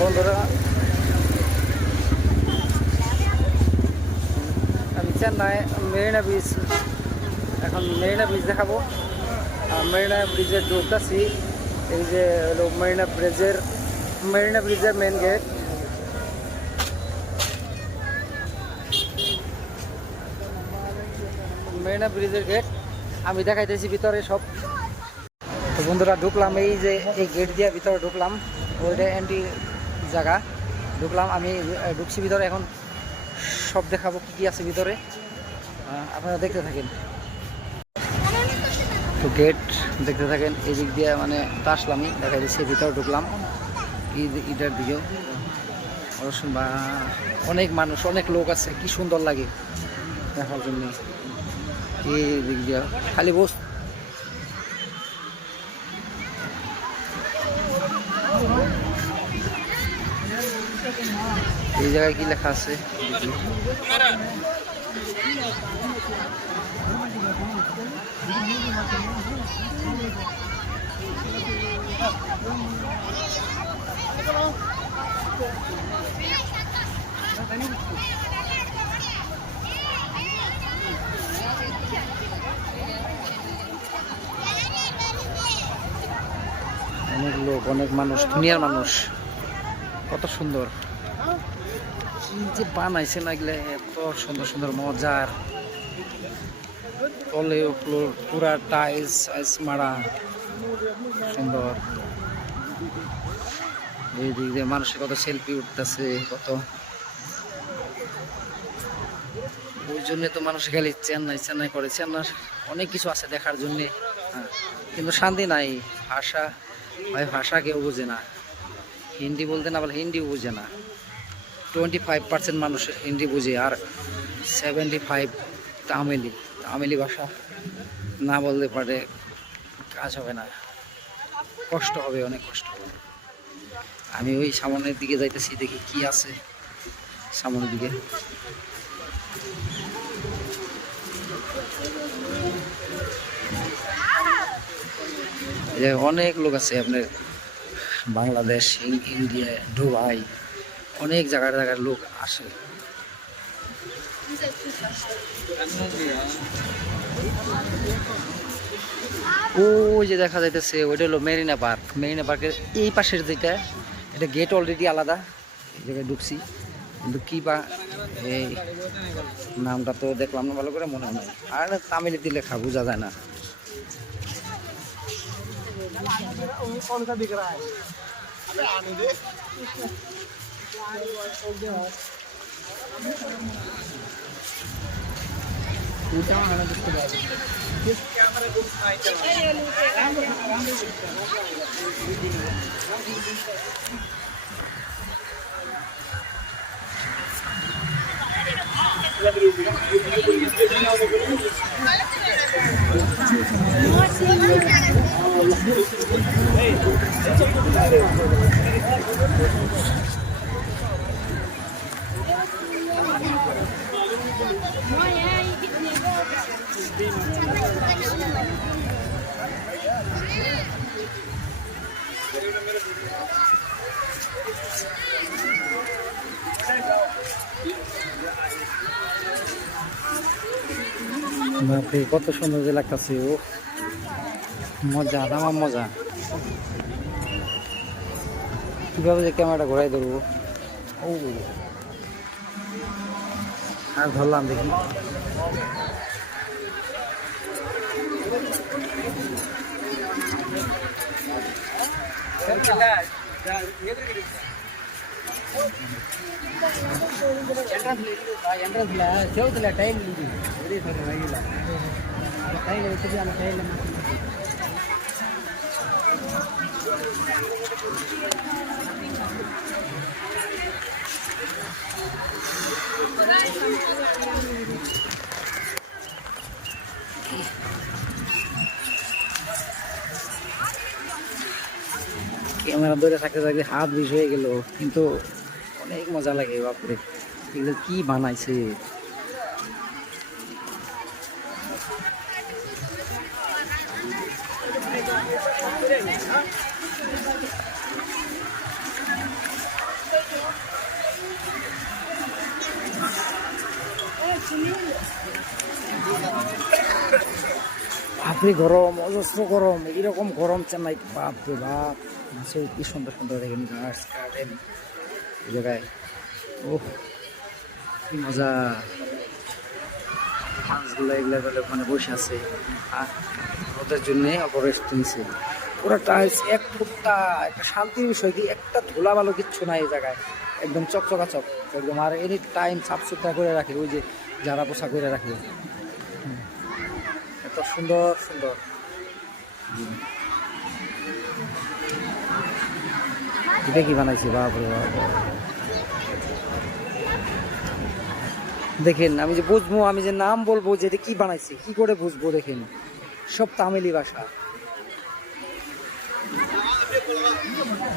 বন্ধুরা, আমি চেন্নাই মেরিনা বিচ, এখন মেরিনা বিচ দেখাবো। মেরিনা ব্রিজের ঢুকতেছি। এই যে হলো মেরিনা ব্রিজের মেন গেট। মেরিনা ব্রিজের গেট আমি দেখাইতেছি ভিতরে সব। তো বন্ধুরা, ঢুকলাম এই যে এই গেট দিয়ে ভিতরে ঢুকলাম। ওইটা এন্ট্রি জায়গা। ঢুকলাম, আমি ঢুকছি ভিতরে। এখন সব দেখাবো কি কি আছে ভিতরে, আপনারা দেখতে থাকেন। তো গেট দেখতে থাকেন। এই দিক দিয়ে মানে তো আসলামই, দেখা যাচ্ছে ভিতরে ঢুকলাম। ইটার দিকেও বা অনেক মানুষ, অনেক লোক আছে, কি সুন্দর লাগে দেখার জন্য। এই দিক দিয়ে খালি বস। এই জায়গায় কি লেখা আছে অনেক লোক, অনেক মানুষ, দুনিয়ার মানুষ। কত সুন্দর কি যে বানাইছে না এগুলো, এত সুন্দর সুন্দর মজার। তলে পুরা টাইলস মারা, সুন্দর। এই দিক দিয়ে মানুষের কত সেলফি উঠতেছে, কত। ওই জন্য তো মানুষ খালি চেন্নাই চেন্নাই করে। চেন্নাই অনেক কিছু আছে দেখার জন্য, কিন্তু শান্তি নাই। ভাষা কেউ বুঝে না। হিন্দি বলতে না বলে হিন্দিও বুঝে না। 25% মানুষ হিন্দি বুঝে, আর 75 তামিলি ভাষা না বলতে পারে। কাজ হবে না, কষ্ট হবে, অনেক কষ্ট হবে। আমি ওই সামনের দিকে যাইতেছি, দেখি কি আছে সামনের দিকে। অনেক লোক আছে আপনার, বাংলাদেশ, ইন্ডিয়া, দুবাই, অনেক জায়গার লোক আসে। ওই যে দেখা যাইতেছে ওইটা হলো মেরিনা পার্ক। মেরিনা পার্কের এই পাশের যেটা, এটা গেট অলরেডি আলাদা। এই জায়গায় ঢুকছি, কিন্তু কি বা এই নামটা তো দেখলাম না ভালো করে, মনে হয়। আর তামিলিতে লেখা বোঝা যায় না। কত সুন্দর যে লাগতেছে। ও মজা, আমার মজা। কিভাবে যে ক্যামেরাটা ঘোরাই ধরবো। ও আর ধরলাম, দেখি। செவத்துல டைல் வெளியே சொல்ற வழியில் அந்த டைலை வச்சுட்டு அந்த டைலில் ক্যামেরা ধরে থাকতে থাকতে হাত বিষ হয়ে গেল, কিন্তু অনেক মজা লাগে। বাপরে, এগুলো কি বানাইছে। বাপরে গরম, অজস্র গরম, এইরকম গরম চেন্নাই, বাপরে বাপ। আছে কি সুন্দর সুন্দর দেখেন গাছ গার্ডেন এই জায়গায়। ওহ কি মজা, মানুষগুলো এগুলো মানে বসে আছে আর ওদের জন্য অপরেস্ট নিচ্ছে। পুরো টাইলস এক ফুটটা, একটা শান্তির বিষয় কি, একটা ধুলা ভালো কিচ্ছু নাই এই জায়গায়, একদম চকচকাচক একদম। আর এনি টাইম সাফ সুতরা করে রাখে, ওই যে যারা পোশাক করে রাখে, এত সুন্দর সুন্দর। এটা কি বানাইছে বাপরে বাপ। দেখেন আমি যে বুঝবো, আমি যে নাম বলবো যে এটা কি বানাইছে, কি করে বুঝবো, দেখেন সব তামিলি ভাষা,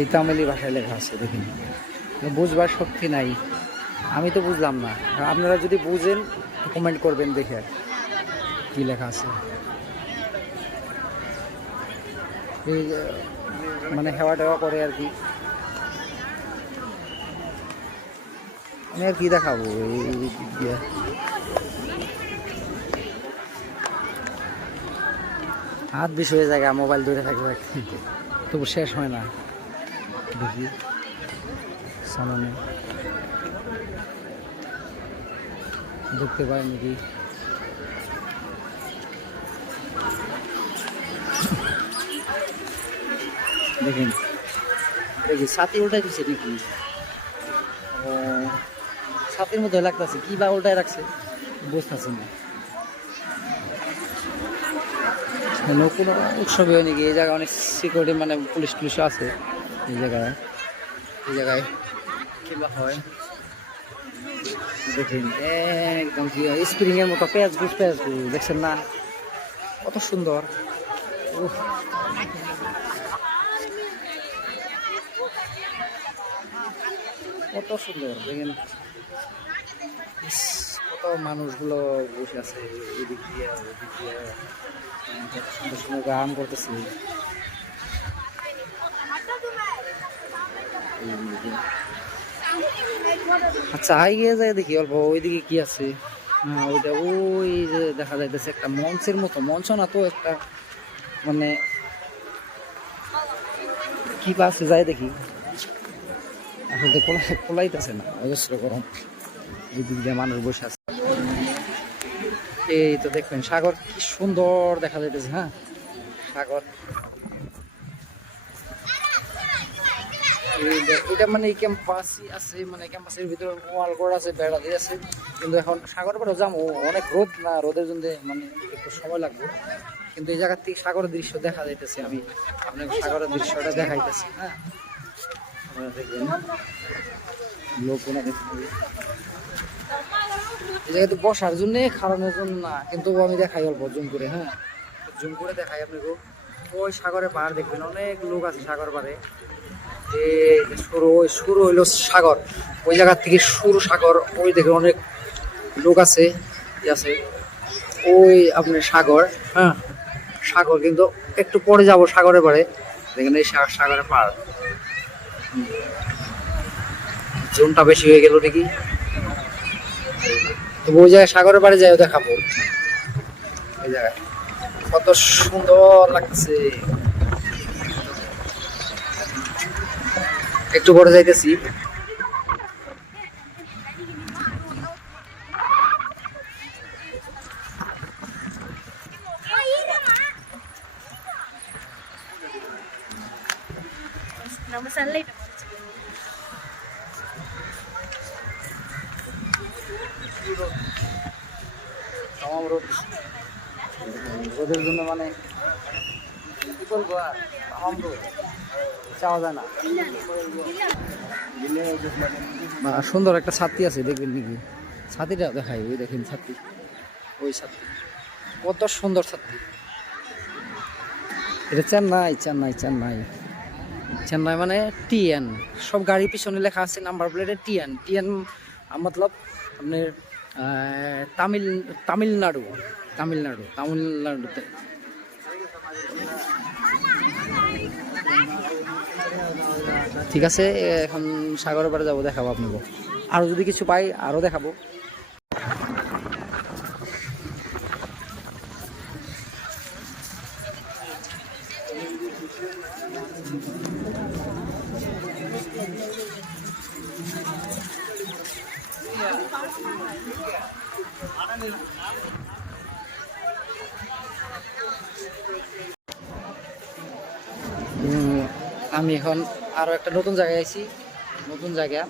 এই তামিলি ভাষায় লেখা আছে। দেখেন বুঝবার শক্তি নাই, আমি তো বুঝলাম না। আপনারা যদি বুঝেন কমেন্ট করবেন দেখে কি লেখা আছে। এই মানে হেওয়া টেওয়া করে আর কি। আমি আর কি দেখাবো, এই হাত বিষ হয়ে যায়, মোবাইল ধরে থাকবে তবু শেষ হয় না। দেখি সামনে দেখতে পাই নাকি, দেখেন দেখি ছাতি উল্টাই দিচ্ছে নাকি, ছাতির মধ্যে লাগতেছে কি বা উল্টায় রাখছে, বুঝতেছি না। কোনো উৎসবে হয় নাকি এই জায়গায়, অনেক সিকিউরিটি মানে পুলিশ টুলিশ আছে এই জায়গায়, এই জায়গায় কিংবা হয়। দেখেন একদম কি স্প্রিং এর মতো পেঁয়াজ গুছ দেখছেন না, কত সুন্দর। কত সুন্দর দেখেন, কত মানুষগুলো বসে আছে এদিক দিয়ে ওদিক দিয়ে, সুন্দর সুন্দর গান করতেছে। আচ্ছা এগিয়ে যায় দেখি অল্প, ওইদিকে কি আছে। হ্যাঁ ওইটা, ওই যে দেখা যাইতেছে একটা মঞ্চের মতো, মঞ্চ না তো একটা মানে কি পাশে যায় দেখি, আসলে কোলাইতেছে না, অজস্র গরম। এই দিক দিয়ে মানুষ বসে আছে। এই তো দেখবেন সাগর কি সুন্দর দেখা যাইতেছে। হ্যাঁ সাগর, এটা মানে ক্যাম্পাসই আছে, মানে ক্যাম্পাসের ভিতরে ওয়াল করা আছে, বেড়া দিয়ে আছে, কিন্তু এখন সাগরের পরে যাবো, অনেক রোদ না, রোদের জন্য মানে একটু সময় লাগবে, কিন্তু এই জায়গার থেকে সাগরের দৃশ্য দেখা যাইতেছে। আমি আপনাকে সাগরের দৃশ্যটা দেখাইতেছি। হ্যাঁ দেখবেন লোক এই জায়গাতে বসার জন্য, খাওয়ানোর জন্য না, কিন্তু আমি দেখাই অল্প জুম করে। হ্যাঁ জুম করে দেখাই আপনাকে, ওই সাগরের পাড় দেখবেন, অনেক লোক আছে সাগর পাড়ে। শুরু হইলো সাগর, ওই জায়গার থেকে শুরু সাগর, ওই দেখে অনেক লোক আছে আছে, ওই আপনার সাগর। হ্যাঁ সাগর, কিন্তু একটু পরে যাব সাগরের পাড়ে, দেখেন এই সাগরের পাড়। জুমটা বেশি হয়ে গেল নাকি, তো ওই জায়গায় সাগরের পাড়ে যাই দেখাবো। ওই জায়গায় কত সুন্দর লাগছে, একটু পরে যাইতেছি। রোদের জন্য মানে কি বলবো, আর চাওয়া যায় না। সুন্দর একটা ছাতি আছে দেখবেন নাকি, ছাতিটা দেখাই, ওই দেখেন ছাতি, ওই ছাতি কত সুন্দর ছাতি। এটা চেন্নাই চেন্নাই চেন্নাই চেন্নাই মানে টিএন, সব গাড়ির পিছনে লেখা আছে নাম্বার প্লেটে টিএন। টিএন মতলব আপনার তামিলনাড়ু, তামিলনাড়ুতে। ঠিক আছে, এখন সাগরের পাড়ে যাবো, দেখাবো আপনাকে, আরও যদি কিছু পাই আরও দেখাবো। আমি এখন আরো একটা নতুন জায়গায় আছি, নতুন জায়গা।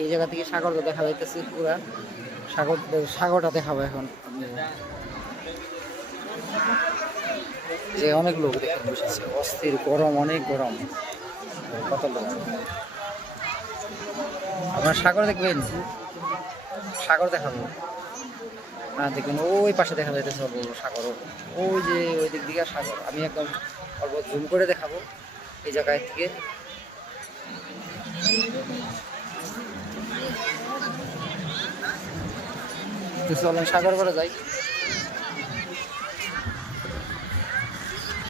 এই জায়গা থেকে সাগরটা দেখা যাইতেছে পুরা, সাগরটা দেখাবো এখন। যে অনেক লোক দেখে বসেছে, অস্থির গরম, অনেক গরম, কত লোক। আপনার সাগর দেখবেন, সাগর দেখাবো। হ্যাঁ দেখবেন ওই পাশে দেখা যাইতেছে অল্প সাগর, ওই যে ওই দিক দিকে সাগর। আমি একদম অল্প জুম করে দেখাবো এই জায়গায় থেকে। চলেন সাগর করে যাই।